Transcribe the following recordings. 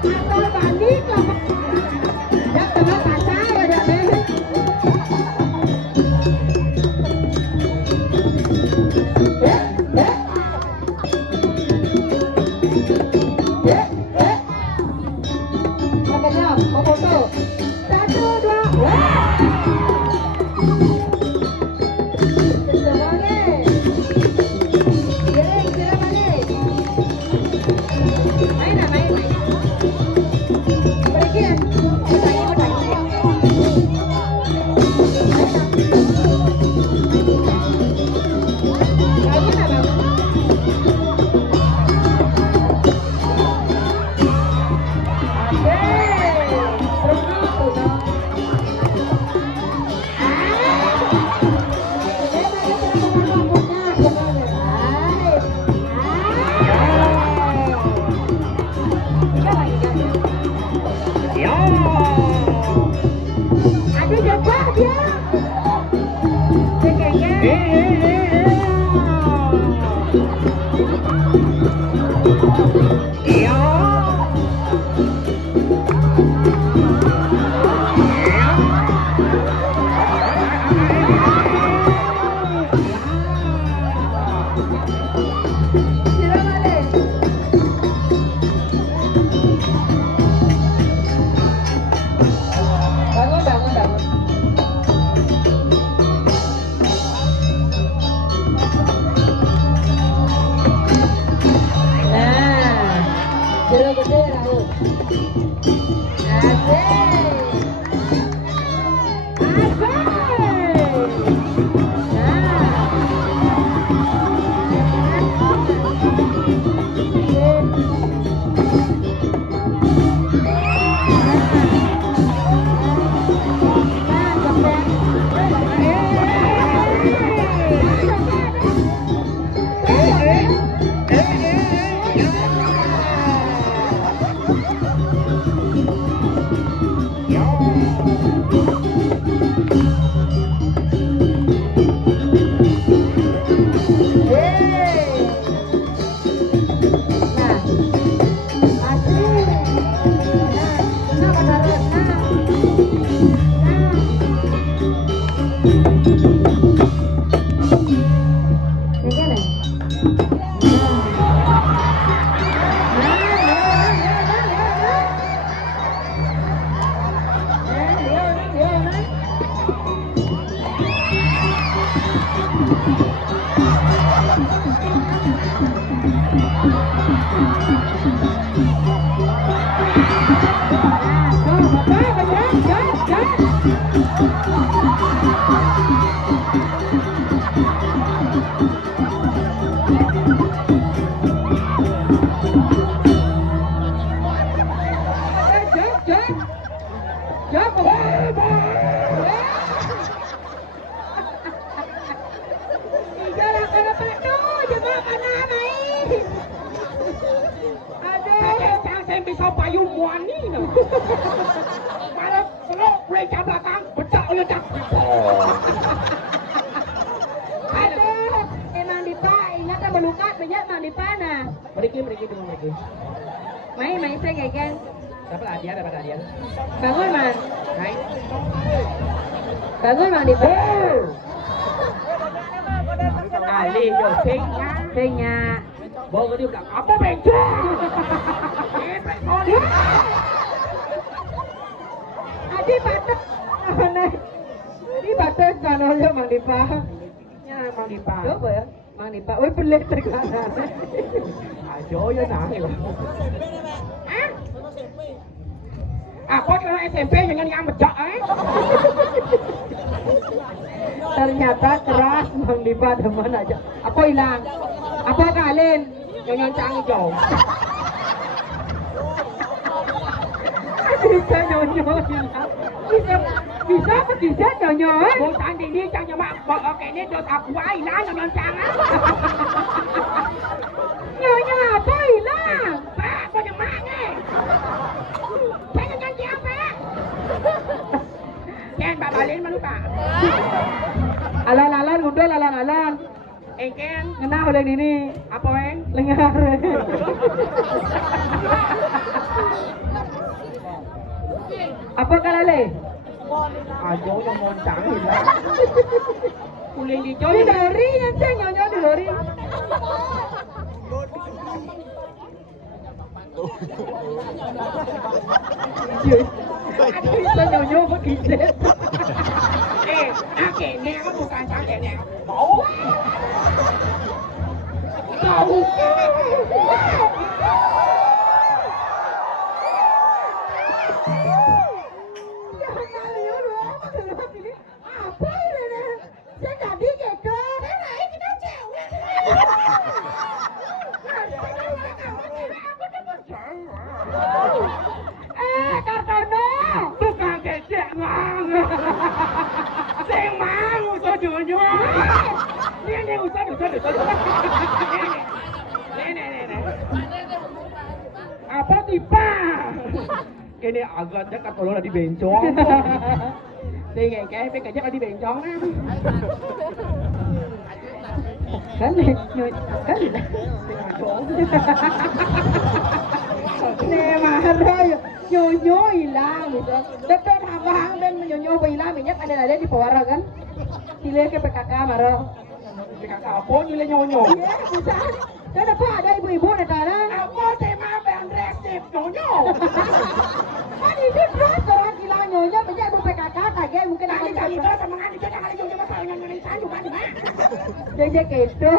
Atau balik lah. Ya teman pasar ya deh. Makanya mau foto. Satu dua. Semuanya. Pisau payung wani no. Kalau mereka belakang pecah oleh dak. Aduh, Mang Dipa ingat melukat banyak Mang Dipa nah. Mereka dulu mereka. Main saya gegen. Dapat hadiah. Bangun Mang. Hai. Bangun Mang Dipa. Ali yo Singnya. Bawa dia bilang apa bencong? Adi batas. Adi batas kan oleh Mang Dipa. Ya Mang Dipa. Coba ya. Mang Dipa. Woi pelik terkadang. Ajo ya nangis lah. Apa kalau SMP jangan yang becak Ternyata keras Mang Dipa demen aja. Apa hilang? Apa kalian? Jangan canggih jauh. Bisa nyonyo hilang. Bisa apa bisa nyonyo? Mau tanding dia jangan mak oke ini dot aku hilang jangan canggih. Nyonyo apa hilang? Pak, kau yang mana? Saya janji apa? Ken babalin mana Pak? Alon-alon ngundul alon-alon. Ken Ngena oleh ini. apa Lengar. Apa kalale? Ajo yang moncang hilang. Kuling di Di lori yang saya nyonya di lori. Bisa nyonya begitu. Ini kan bukan sakitnya. Bau. Bau. Apa ini? Saya tadi gitu. Kartono. Bukan kecek mang. Sing mang usah dunyo. Ini usah. Ini. Apa tiba? Kini agaknya katolo di bencong. Thì ngày cái phải cả chắc là đi biển chó á. Cái gì nè mà rồi nyonya hilang gitu. Betul abang ben nyonya hilang minyak ada di Pawara kan. Sile ke PKK maro. PKK apa nyile nyonyo? Iya, bisa. Kenapa ada ibu-ibu di sana? Apa tema band resep nyonyo? Kan itu terus orang gila nyonya banyak ibu PKK kaget mungkin Nanti akan kali itu sama nganti kita kali nyonyo masalah Indonesia juga di mana? Jadi gitu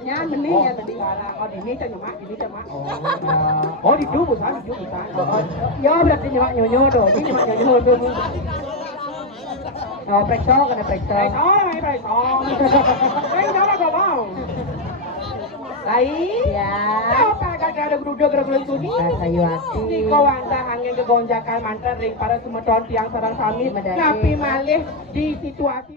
Nyan benih ya tadi. Oh di ini mak, di ini mak. Oh di dulu busan. Ya berarti nyemak nyonyo dong. Ini nyemak nyonyo dong. Oh prekso kena prekso. Preso. Ini apa kau mau? Lai? Ya. Apa kagak ada gerudo-gerudo itu nih? Sayuati. Di kawanda angin kegonjakan mantan ring para sumeton tiang sarang sami. Medani. Tapi malih di situasi